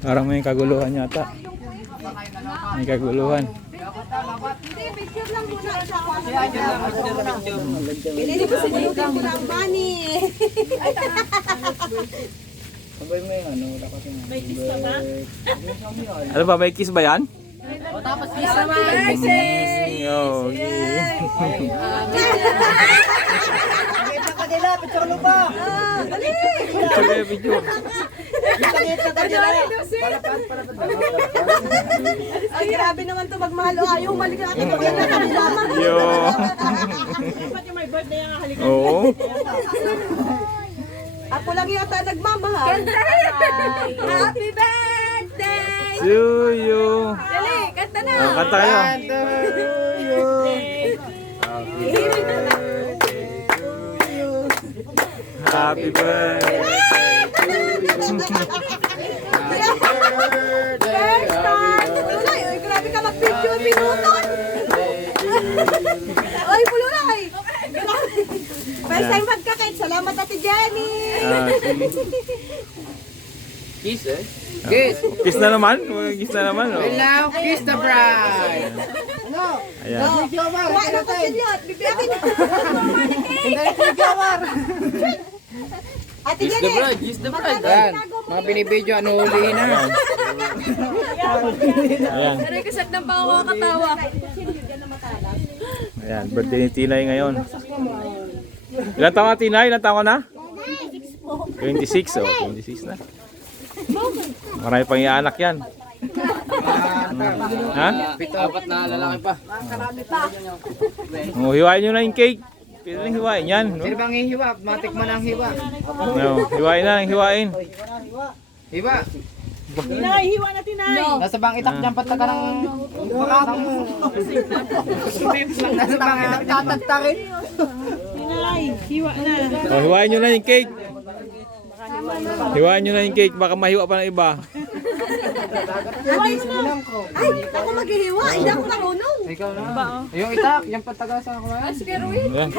Parang may kaguluhan yata. May kaguluhan. Picture lang muna. Hindi ko sinutin ko lang money. Sabay mo yung ano, wala kasi nga. May kiss ka ba? Ano ba, may kiss ba yan? O tapos kiss naman! Kita ka nila, picture mo ba? Dali! Video. Kita ka nila! Ay, grabe naman to magmahal. O, ayaw malik na akin. Yo. Pati may birthday ang halikan. Oo. Ako lang yata nagmamahal. Happy birthday! To you. Dali, kanta na. Kanta kayo. Happy birthday. First time! Pululay! Uy, grabe ka mag-picture, pinutot! Uy, pululay! First time magkakait. Salamat, Ate Jenny! Kiss eh? Kiss! Kiss na naman. Kiss na naman. Oh. Now, kiss the bride! Ayan. Kumain ng kutsilyot! Bibiyakin na! Ate Kiss the Jenny! bride! Kiss the bride! Ayan, mga binibidyo, ano hulihin na? Ayan. Aray, kasag ng bawa katawa. Ayan. Birthday ni Tinay ngayon. Ilan taon na, Tinay? Ilan taon ka na? 26. Oh, 26 na. Marami pang iaanak yan. Ha? Apat na lalaki pa. Oh, hiwain nyo na yung cake. Pwede lang hiwain yan. No? Sino bang hihiwa? Matik man ang hiwa. No, hiwain na, hiwain. Hiwa! Tinay, hiwa na tinay. Nasa bang itak dyan pataga ng... Nasa bang itak tatagtakin? Tinay, hiwa na. Oh, hiwain nyo na yung cake. Hiwain nyo na yung cake. Baka mahiwa pa ng iba. Ay, ako maghihiwa. Hindi ako marunong. Ikaw na. Yung itak, yung pataga sa kumain. Ayan.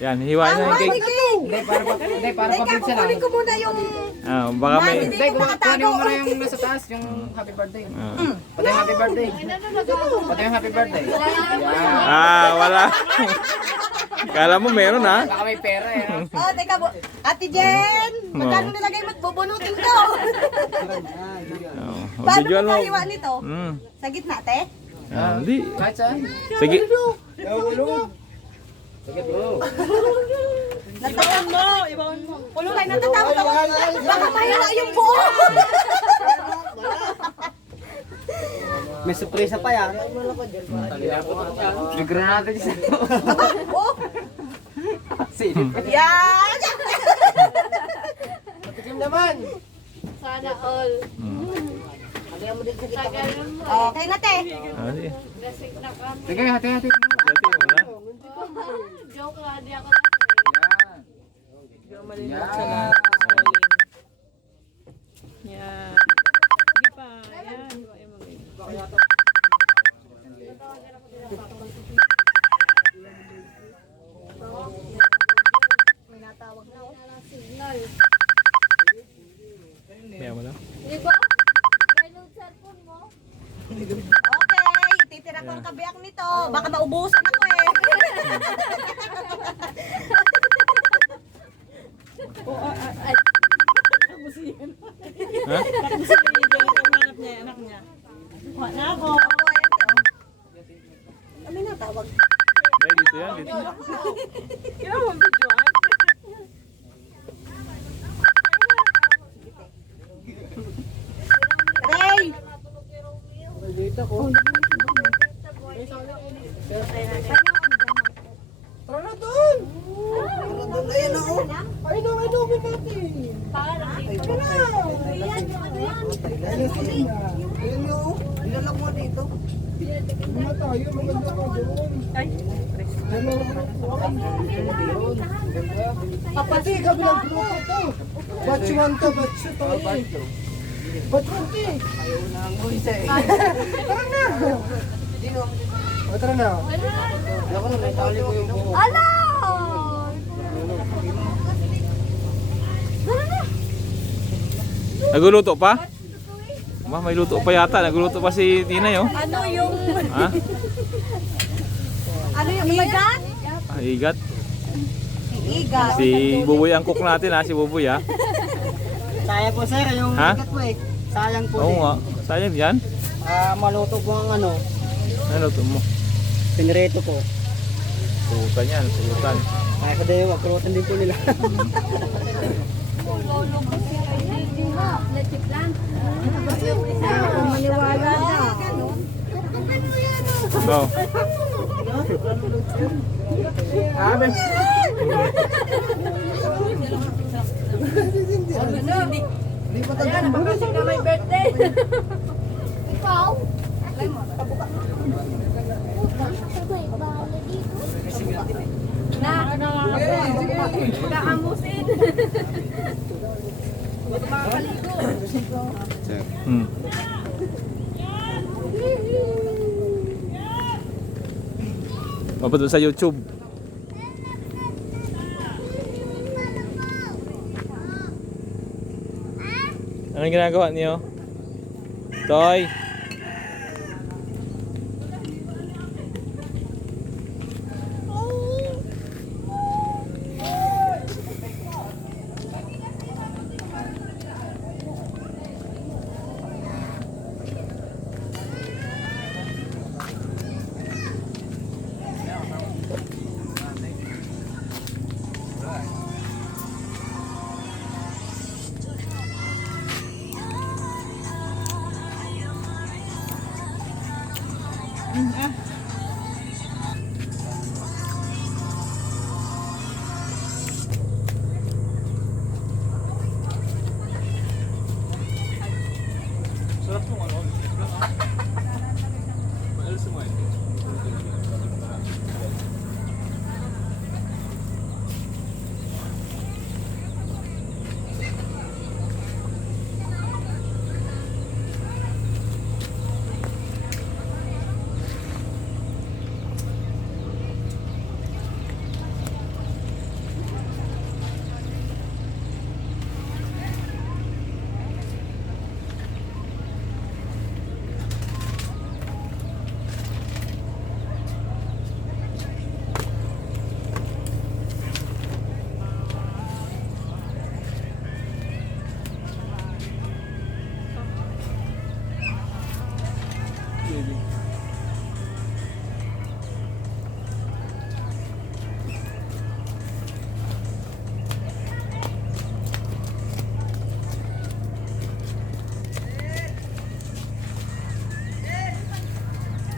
Yan, hiwain na yung cake. Hindi, para Teka, pabilis sila. kukunin ko muna yung... Ah, baka may... Hindi, kunin mo muna yung nasa taas, yung happy birthday. Pati yung happy birthday. Pati yung happy birthday. Ah, wala. Kala mo meron ha? Baka may pera eh. Oh, teka, Ate Jen! Magkano nilagay mo't bubunutin ko? Oh, Paano video mo mo. kahiwa nito? Sa gitna, te? Ah, hindi. Kahit saan. Sige. Natawa Mo, ibaon mo. Pululay, natatawa ako. Baka mahiwa yung buo. May surpresa pa yan. May granada dyan. Oh, Silip. yan! Patikim naman. Sana all. Okay na, te. Ah, sige. Lasing na kami. Sige, hati-hati. Dati, wala. Joke lang, di ako Yan. Yan. Sige pa. Yan. Hiwain mo, babe. Kaya mo lang. Di ba? May nung cellphone mo? Okay, titira ko ang kabiyak nito. Baka maubusan ako eh. Ha? Tapos si Jenny, pagmanap niya, anak niya. Kuha na ako. Kami na tawag. Eh, dito yan. Dito. Kailan mo ang videoan? Ray! Tara na doon. Tara doon. Ayun o. Ayun o, ayun o. Ayun o. Ilalak mo dito. Muna tayo. Maganda ka doon. Ay, Pati, kabilang grupo to. Batch 1 to, batch 2 to. Batch 1 to. Ayaw na ang unsa eh. Tara na. Tara na. Ako na, may tali ko yung buhok. Ala! Nagluluto pa? May luto pa yata. Nagluluto pa si Tinay, oh. Ano yung... Ha? Ano yung igat? Igat. Igat. Si Buboy ang cook natin, ha? Si Buboy, ha? Sayang po sir, yung Ha? ikat po eh. Sayang po Oo din. nga. Sayang yan. Maluto po ang ano, Ano luto mo? pinreto po. Pulutan yan. Pulutan. Kaya ko din, pulutan din po nila. Maniwala na. Ikaw. Amen. Ayan, nakakasing na may birthday. Ikaw? Na, kaamusin. Hmm. Mapanood sa YouTube. Anong ginagawa niyo? Toy.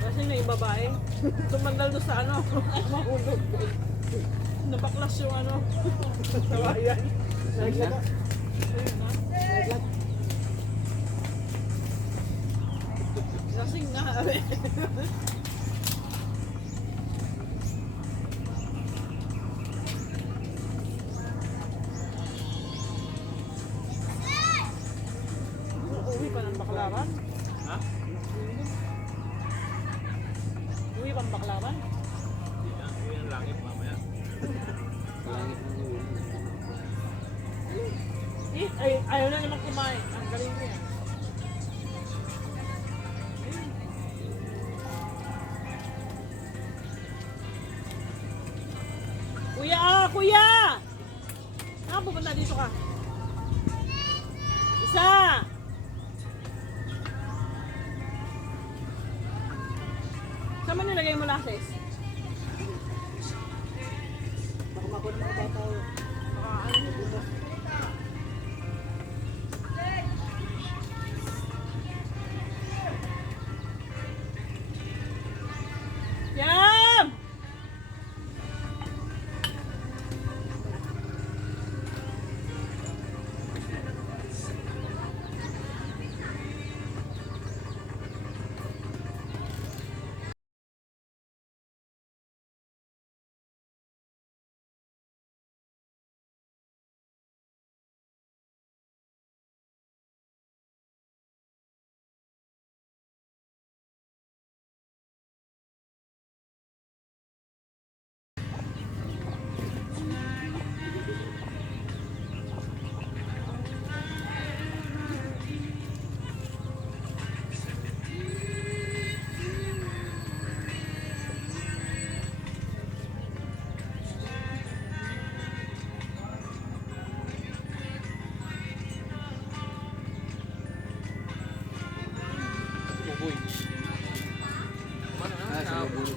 Kasi na yung babae. Tumandal doon sa ano. Mahulog. Nabaklas yung ano. Sawayan. Lasing nga. Uwi pa ng Baklaran? Ha? Uwi pa ng Baklaran? Uwi ng langit mamaya. Ayaw na naman kumain. Ang galing niya. Kuya! Kuya! Pupunta dito ka. Isa! Saan mo nilagay mo lasis? Baka makuha ng mga bata.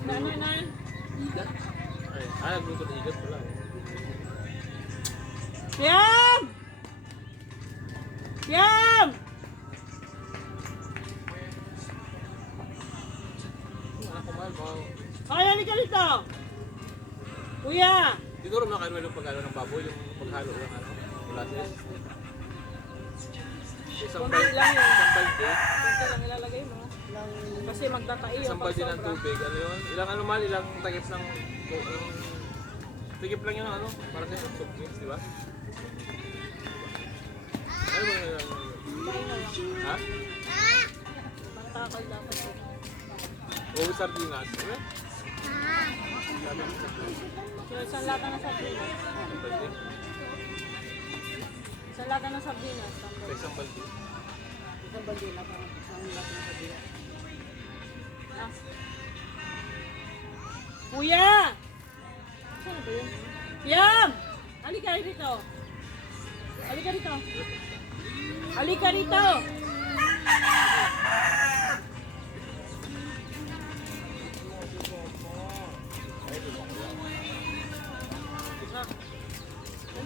Ano na? Nagluto ng igat pala. Yam! Yam! Ako mahal, mahal. Ay, halika dito! Kuya! Siguro makakaroon ng paghalo ng baboy, yung paghalo ng molasses. Isang Kunti lang yun. isang balde. Kunti lang ilalagay mo. Kasi magtatai yung Isang balde ng pagsobra. tubig. Ano yun? Ilang ano mahal, ilang takip ng... Tigip lang yung ano, para sa yung soup mix, di ba? Ano ba yun? Ha? Pangtakal dapat yun. O sardinas. Ano? Yung isang lata ng sardinas. Isang balde. Isang lata ng sardinas. Sa isang balde. Ah. Kuya! Saan ba yun? Yam! Halika rito. Halika rito. Halika rito.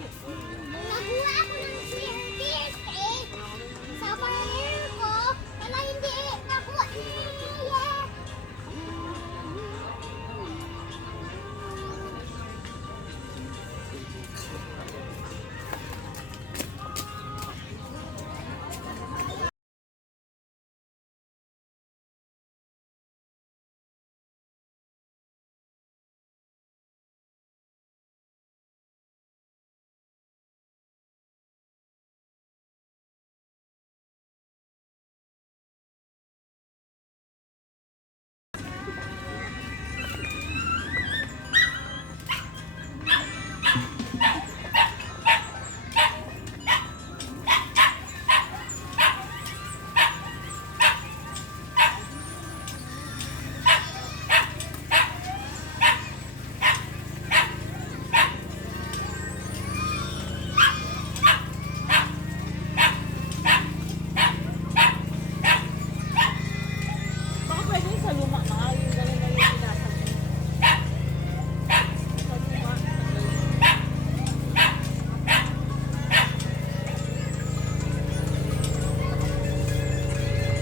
Nagawa ako ng sirtis eh. Sa parir ko, wala hindi nakuha. Baka pwede yung sa luma na. Yung ganun na yung pinasan. Sa luma.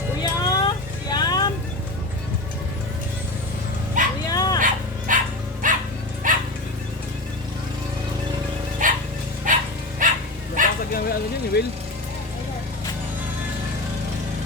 Kuya! Yam! Kuya! Nakasag yung ano yun, Will?